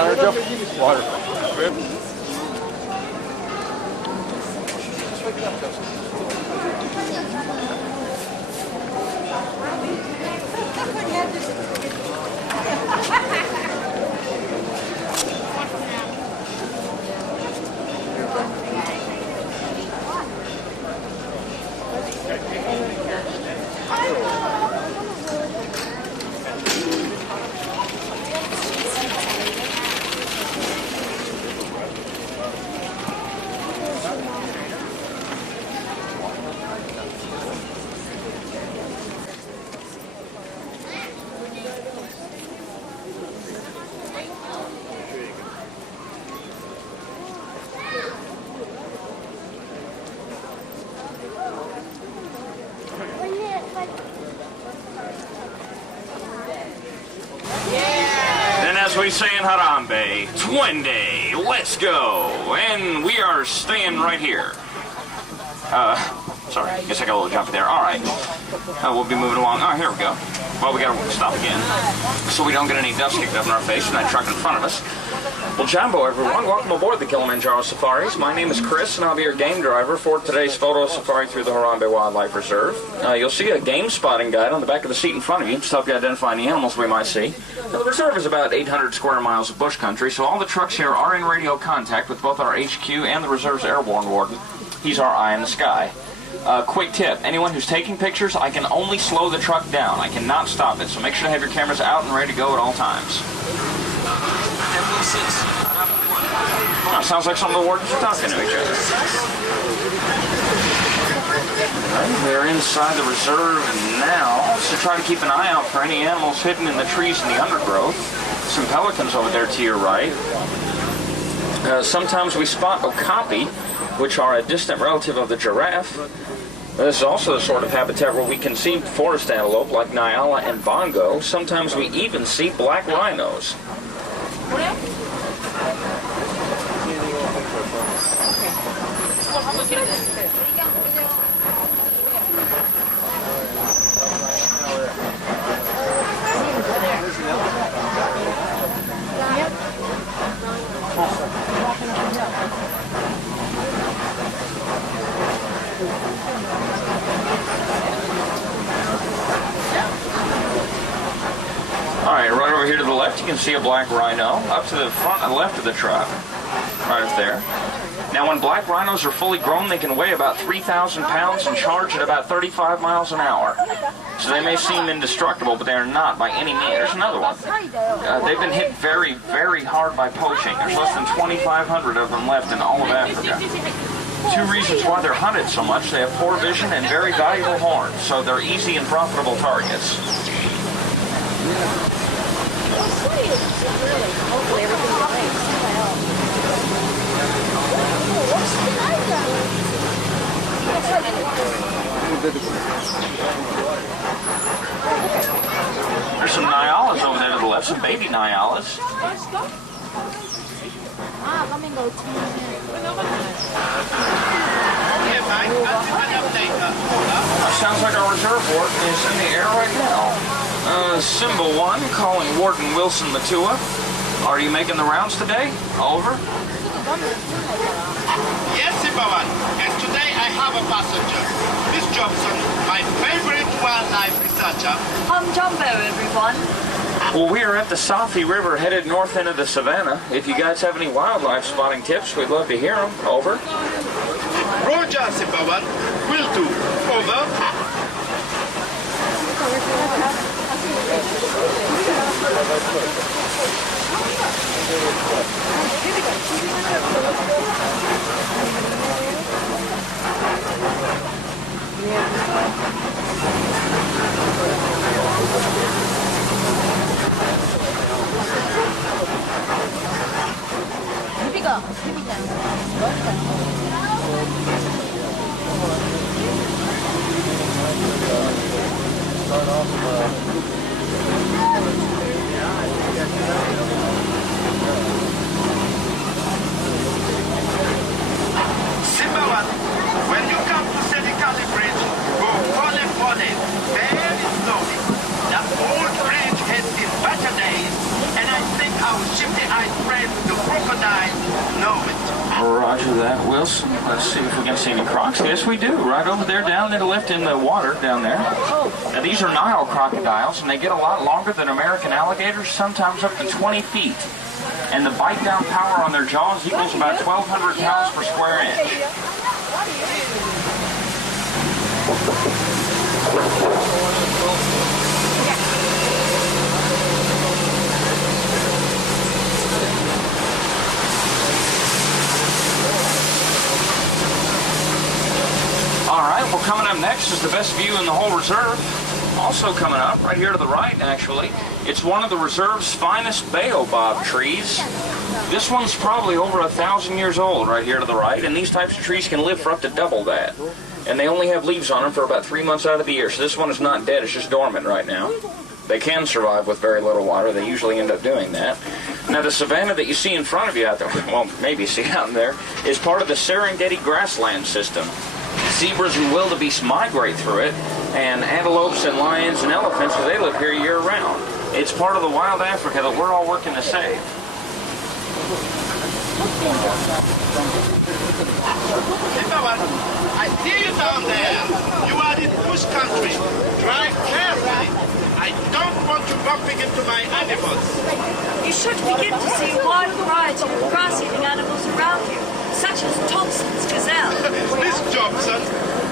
down there, Joe? Water. As we say in Harambe, Twende, let's go, and we are staying right here. Sorry, I guess I got a little jumpy there. All right, we'll be moving along. Oh, here we go. Well, we gotta stop again, so we don't get any dust kicked up in our face from that truck in front of us. Well, Jumbo, everyone, welcome aboard the Kilimanjaro Safaris. My name is Chris, and I'll be your game driver for today's photo safari through the Harambe Wildlife Reserve. You'll see a game spotting guide on the back of the seat in front of you to help you identify any animals we might see. Now, the reserve is about 800 square miles of bush country, so all the trucks here are in radio contact with both our HQ and the reserve's airborne warden. He's our eye in the sky. Quick tip, anyone who's taking pictures, I can only slow the truck down. I cannot stop it, so make sure to have your cameras out and ready to go at all times. Oh, sounds like some of the wardens are talking to each other. We're inside the reserve now, so try to keep an eye out for any animals hidden in the trees and the undergrowth. Some pelicans over there to your right. Sometimes we spot okapi, which are a distant relative of the giraffe. This is also the sort of habitat where we can see forest antelope like Nyala and bongo. Sometimes we even see black rhinos. Alright, right over here to the left you can see a black rhino. Up to the front and left of the truck. Right up there. Now when black rhinos are fully grown they can weigh about 3,000 pounds and charge at about 35 miles an hour. So they may seem indestructible, but they are not by any means. There's another one. They've been hit very, very hard by poaching. There's less than 2,500 of them left in all of Africa. Two reasons why they're hunted so much: they have poor vision and very valuable horns, so they're easy and profitable targets. Hopefully everything's okay. There's some Nyalas over there to the left, some baby Nyalas. Sounds like our reserve warden is in the air right now. Symbol 1, calling Warden Wilson Matua. Are you making the rounds today? Over. Yes, Symbol 1. And today I have a passenger. Miss Johnson, my favorite wildlife researcher. I'm Jumbo, everyone. Well, we are at the Safi River, headed north into the savannah. If you guys have any wildlife spotting tips, we'd love to hear them. Over. Roger, Symbol 1. Will do. Over. Simba, when you come to Sedicali Bridge, go follow, very slowly. The old bridge has been better days, and I think our shifty-eyed friend Roger that, Wilson. Let's see if we can see any crocs. Yes, we do. Right over there down to the left in the water down there. Now, these are Nile crocodiles, and they get a lot longer than American alligators, sometimes up to 20 feet. And the bite-down power on their jaws equals about 1,200 pounds per square inch. Alright, well, coming up next is the best view in the whole reserve. Also coming up, right here to the right, actually, it's one of the reserve's finest baobab trees. This one's probably over 1,000 years old right here to the right, and these types of trees can live for up to double that. And they only have leaves on them for about 3 months out of the year, so this one is not dead, it's just dormant right now. They can survive with very little water. They usually end up doing that. Now, the savanna that you see in front of you out there, well, maybe see out there, is part of the Serengeti grassland system. Zebras and wildebeest migrate through it, and antelopes and lions and elephants, they live here year-round. It's part of the wild Africa that we're all working to save. I see you down there. You are in bush country. Drive carefully. I don't want you bumping into my animals. You should begin to see a wide variety of grass-eating animals around you, such as Thompson's gazelle. Miss Jobson,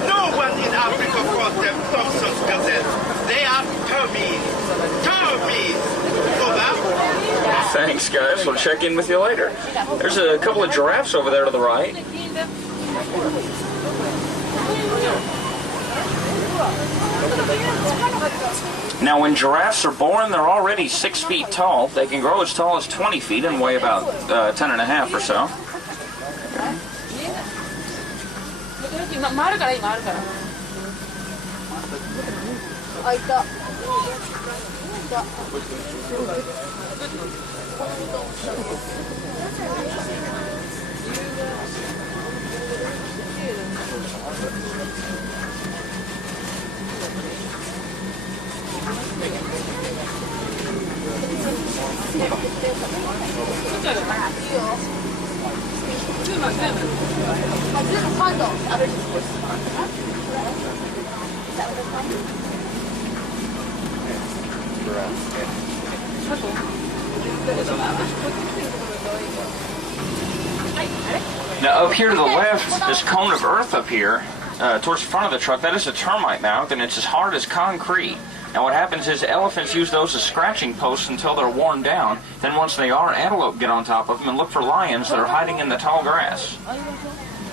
no one in Africa calls them Thompson's gazelle. They are termites. Termites. Over. Thanks, guys. We'll check in with you later. There's a couple of giraffes over there to the right. Now, when giraffes are born, they're already 6 feet tall. They can grow as tall as 20 feet and weigh about 10 and a half or so. Now, up here to the left, this cone of earth up here, towards the front of the truck, that is a termite mound, and it's as hard as concrete. Now, what happens is elephants use those as scratching posts until they're worn down. Then once they are, antelope get on top of them and look for lions that are hiding in the tall grass.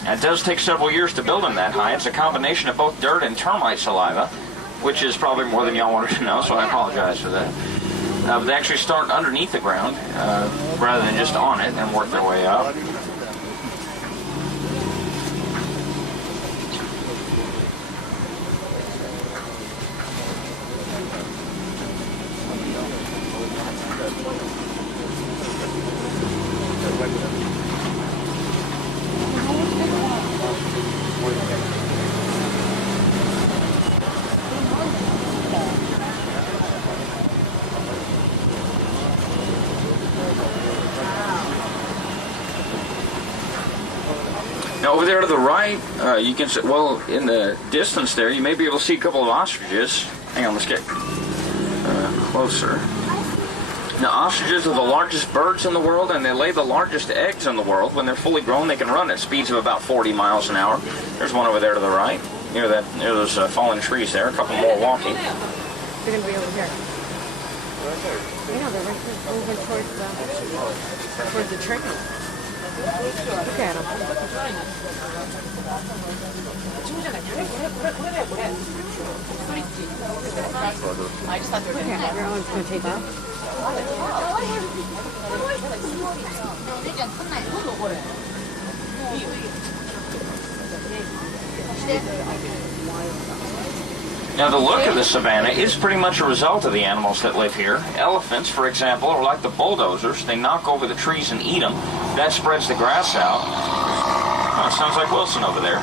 Now, it does take several years to build them that high. It's a combination of both dirt and termite saliva, which is probably more than y'all wanted to know, so I apologize for that. But they actually start underneath the ground rather than just on it and work their way up. Now over there to the right, you can see, well, in the distance there, you may be able to see a couple of ostriches. Hang on, let's get closer. Now, ostriches are the largest birds in the world, and they lay the largest eggs in the world. When they're fully grown, they can run at speeds of about 40 miles an hour. There's one over there to the right, near those fallen trees there. A couple more walking. They're going to be over here. I know, they're right there, over towards the tree. Look at them. I just thought they were Okay, your one's going to take off. Now, the look of the savannah is pretty much a result of the animals that live here. Elephants, for example, are like the bulldozers. They knock over the trees and eat them. That spreads the grass out. Oh, sounds like Wilson over there.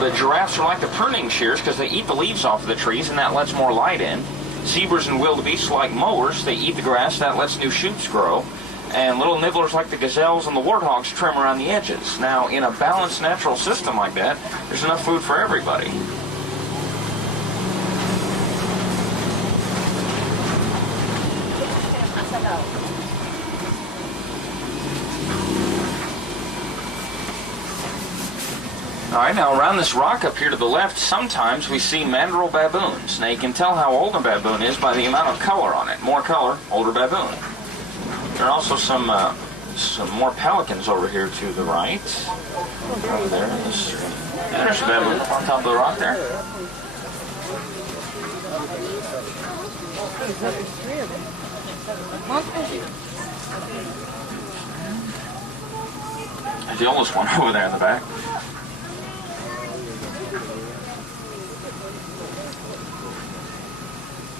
The giraffes are like the pruning shears because they eat the leaves off of the trees and that lets more light in. Zebras and wildebeest are like mowers. They eat the grass, that lets new shoots grow. And little nibblers like the gazelles and the warthogs trim around the edges. Now, in a balanced natural system like that, there's enough food for everybody. Alright, now around this rock up here to the left, sometimes we see Mandrel Baboons. Now you can tell how old a baboon is by the amount of color on it. More color, older baboon. There are also some more pelicans over here to the right. Over there. There's a baboon on top of the rock there. There's the oldest one over there in the back.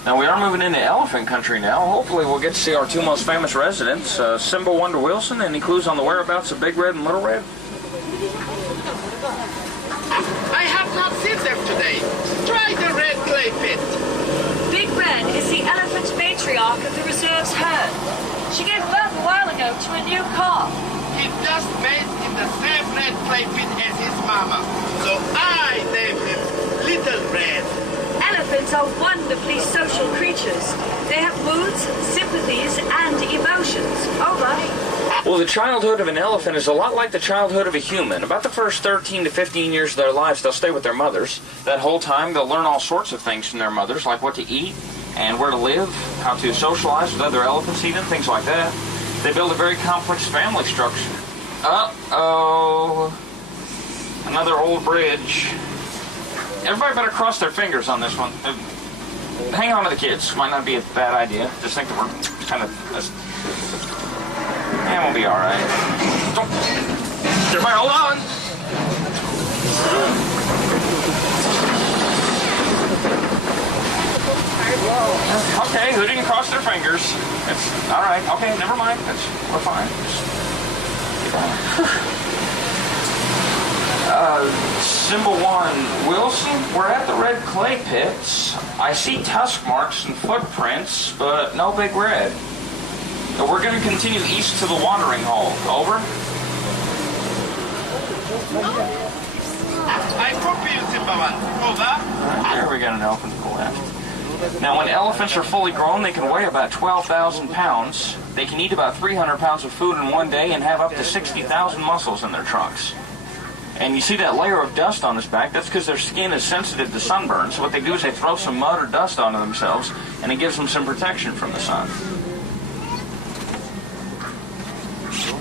Now we are moving into elephant country now. Hopefully we'll get to see our two most famous residents, Simba Wonder Wilson. Any clues on the whereabouts of Big Red and Little Red? I have not seen them today. Try the red clay pit. Big Red is the elephant matriarch of the reserve's herd. She gave birth a while ago to a new calf. He just made in the same red clay pit as his mama. So I named him Little Red. Elephants are wonderfully social creatures. They have moods, sympathies, and emotions. Over. Well, the childhood of an elephant is a lot like the childhood of a human. About the first 13 to 15 years of their lives, they'll stay with their mothers. That whole time, they'll learn all sorts of things from their mothers, like what to eat and where to live, how to socialize with other elephants even, things like that. They build a very complex family structure. Uh-oh. Another old bridge. Everybody better cross their fingers on this one. Hang on to the kids. Might not be a bad idea. Just think that we're kind of... And we'll be alright. Everybody hold on! Okay, who didn't cross their fingers? It's alright. Okay, never mind. We're fine. Simba 1 Wilson, we're at the red clay pits. I see tusk marks and footprints, but no Big Red. We're going to continue east to the watering hole. Over. I copy you, Simba 1. Over. There we got an elephant to the left. Now, when elephants are fully grown, they can weigh about 12,000 pounds. They can eat about 300 pounds of food in one day and have up to 60,000 muscles in their trunks. And you see that layer of dust on his back, that's because their skin is sensitive to sunburn. So what they do is they throw some mud or dust onto themselves, and it gives them some protection from the sun.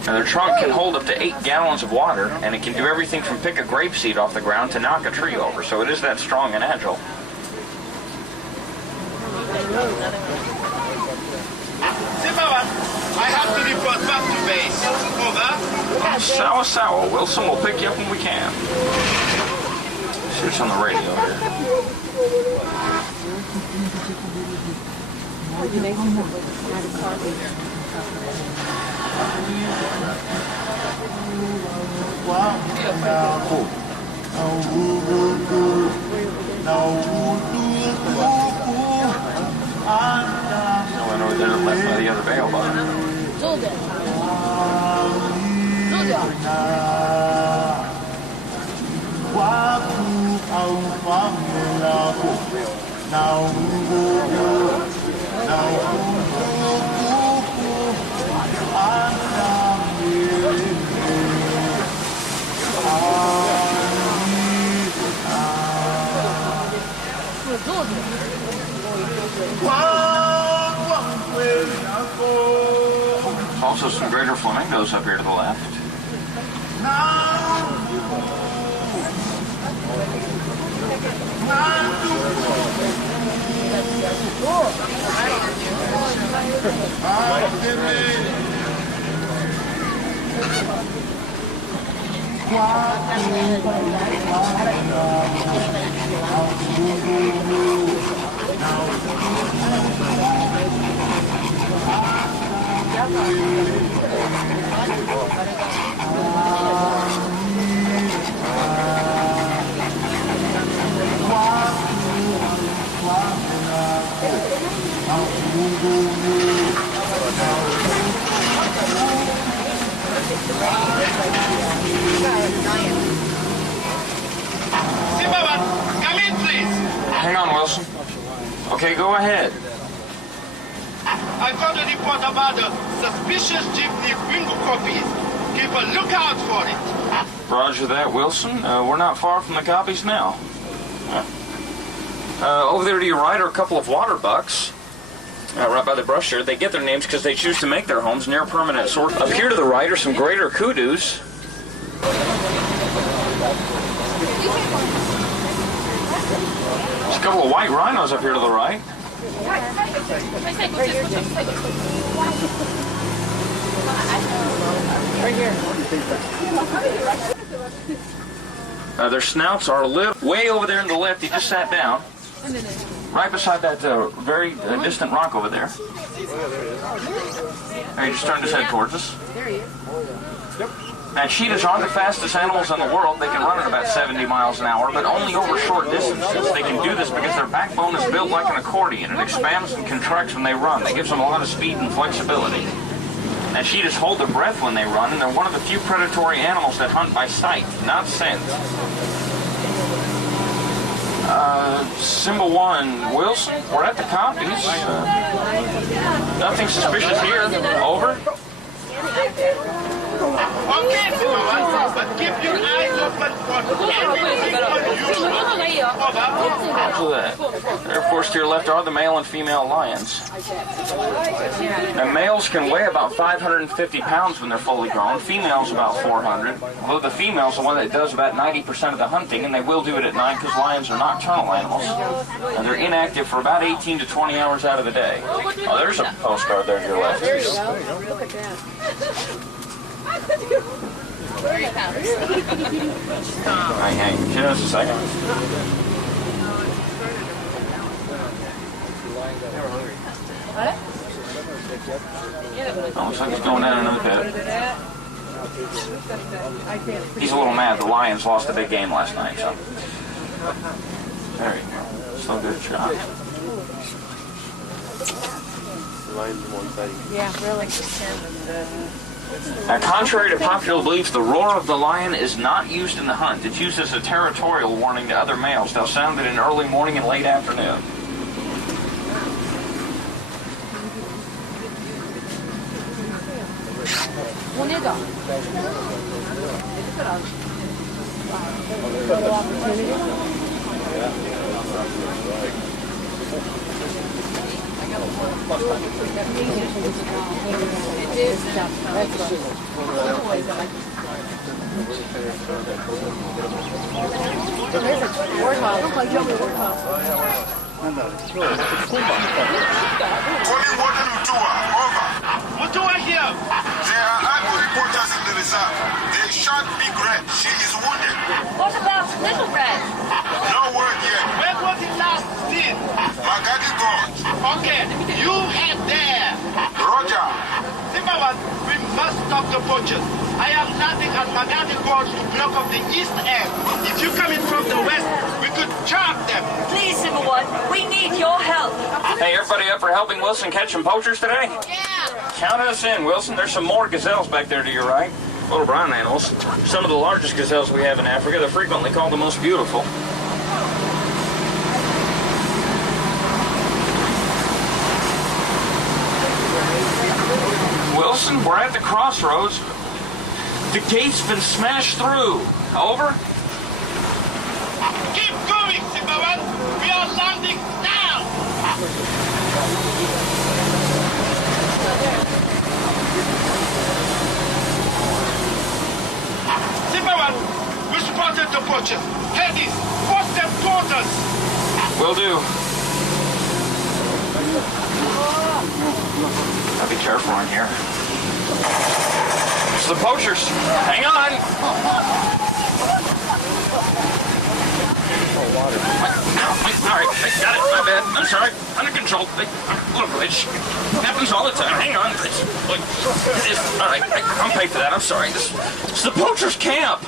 Now their trunk can hold up to 8 gallons of water, and it can do everything from pick a grape seed off the ground to knock a tree over. So it is that strong and agile. Simba 1, I have to report back to base. Over. Sour, Wilson, we'll pick you up when we can. See what's on the radio here. No one over there left by the other bail bottom. Also some greater flamingos up here to the left. Zimmerman, come in, please. Hang on, Wilson. Okay, go ahead. I got a report about a suspicious jeepney bingo copies. Keep a lookout for it. Roger that, Wilson. We're not far from the copies now. Over there to your right are a couple of water bucks. Right by the brush there. They get their names because they choose to make their homes near permanent source. Up here to the right are some greater koodoos. There's a couple of white rhinos up here to the right. Right here. Their snouts are a little way over there on the left. He just sat down. Right beside that very distant rock over there. He just turned his head towards us. There he is. Now, cheetahs aren't the fastest animals in the world. They can run at about 70 miles an hour, but only over short distances. They can do this because their backbone is built like an accordion. It expands and contracts when they run. That gives them a lot of speed and flexibility. Now, cheetahs hold their breath when they run, and they're one of the few predatory animals that hunt by sight, not scent. Symbol 1, Wilson, we're at the copies. Nothing suspicious here. Over. Okay, Zimmerman, but keep your eyes open for anything unusual. Over. Roger that. There, of course, to your left are the male and female lions. Now, males can weigh about 550 pounds when they're fully grown. Females about 400. Although the female's the one that does about 90% of the hunting, and they will do it at night because lions are nocturnal animals. And they're inactive for about 18 to 20 hours out of the day. Oh, there's a postcard there to your left. There you go. Look at that. Hang just a second. Oh, looks like he's going down another pit. He's a little mad. The Lions lost a big game last night, so. There you go. So good shot. Yeah, really. Now, contrary to popular belief, the roar of the lion is not used in the hunt. It's used as a territorial warning to other males. They'll sound it in early morning and late afternoon. Mutua here. There are ample reporters in the reserve. They shot Big Red. She is wounded. What about Little Red? No word yet. Where was it last seen? Magadi Gorge. Okay, you head there. Roger. Zimmerman, we must stop the poachers. I am landing at Magadi Gorge to block off the east end. If you come in from the west, we could trap them. Please, Symbol 1, we need your help. Hey, everybody up for helping Wilson catch some poachers today? Yeah. Count us in, Wilson. There's some more gazelles back there to your right. Little brown animals. Some of the largest gazelles we have in Africa. They're frequently called the most beautiful. Wilson, we're at the crossroads. The gate's been smashed through. Over. Keep going, Zimmerman. We are landing now. Zimmerman, we spotted the poachers. Head east. Force them towards us. Will do. Gotta be careful in here. It's the poachers. Hang on. All right, I got it. My bad. I'm sorry. Under control. Look, it happens all the time. Hang on. All right, I'll pay for that. I'm sorry. This is the poachers' camp.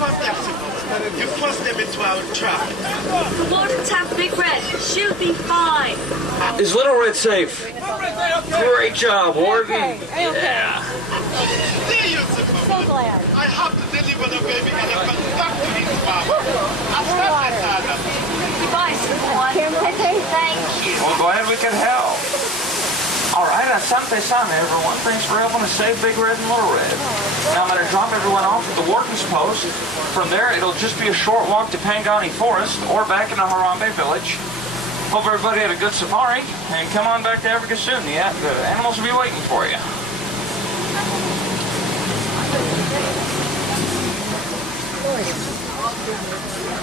course they're supposed to. You forced them into our trap. The wardens have Big Red. She'll be fine. Is Little Red safe? Great job, Warden. Yeah. There you supposed. So glad. I have to deliver the baby elephant back to his mama. Asante. Goodbye, Simple One. Thank you. Well, glad we could help. All right, asante sana, everyone. Thanks for helping us save Big Red and Little Red. Now I'm going to drop everyone off at the Warden's Post. From there, it'll just be a short walk to Pangani Forest or back into Harambe Village. Hope everybody had a good safari, and come on back to Africa soon. The animals will be waiting for you.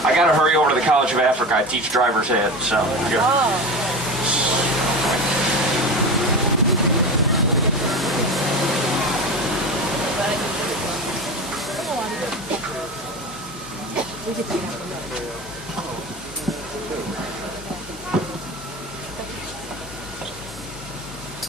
I got to hurry over to the College of Africa. I teach driver's ed, so. We could take out the